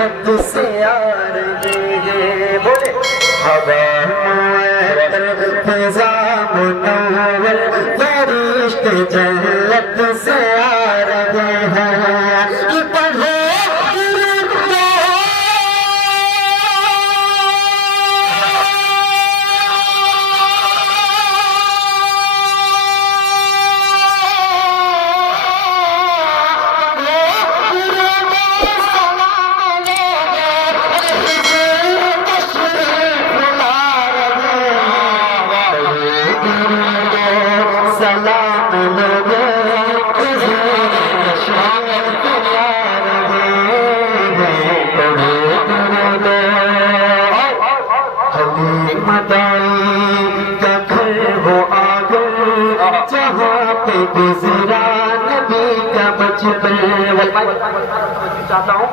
जन्नत से आ रहे हैं। बोले हवा फिजा मुनव्वर फरिश्ते जन्नत से आ रहे हैं कि पढ़ो गुजरा नबी का बचपन चाहता हूँ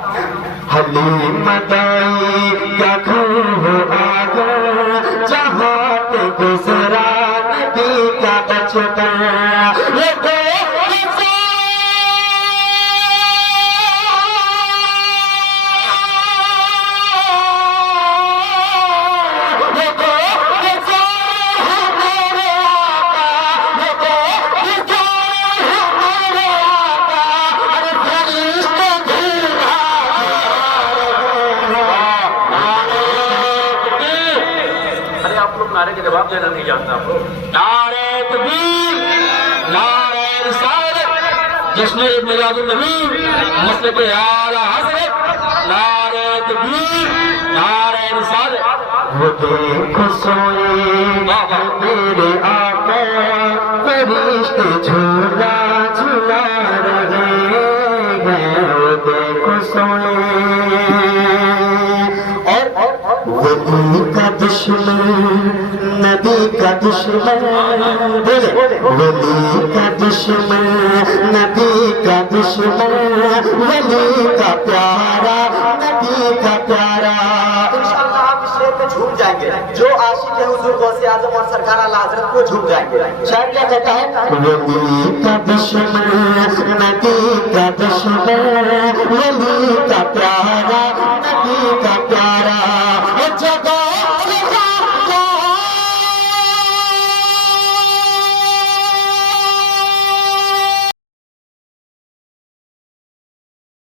हलीम दाई का घर हो आगा जहाँ पे गुजरा नबी का बचपन नारे के जवाब देना नहीं जानता आप लोग। नारे तकबीर, नारे रिसालत, जश्न मिलादुन नबी, मसलक आला हज़रत, नारे तकबीर, नारे रिसालत। वो देखो सोए मेरे आका फरिश्ते झूला झूला रहे हैं। वो देखो सोए वली का दुश्मन नबी का दुश्मन वली का दुश्मन नबी का दुश्मन वली का प्यारा नबी का प्यारा। इंशाअल्लाह आप इस शेर पे झूम जाएंगे। जो आशिक है हुजूर गौसे आजम और सरकार आला हज़रत को झूम जाएंगे। शायर क्या कहता है वली का दुश्मन नबी का दुश्मन वली का प्यारा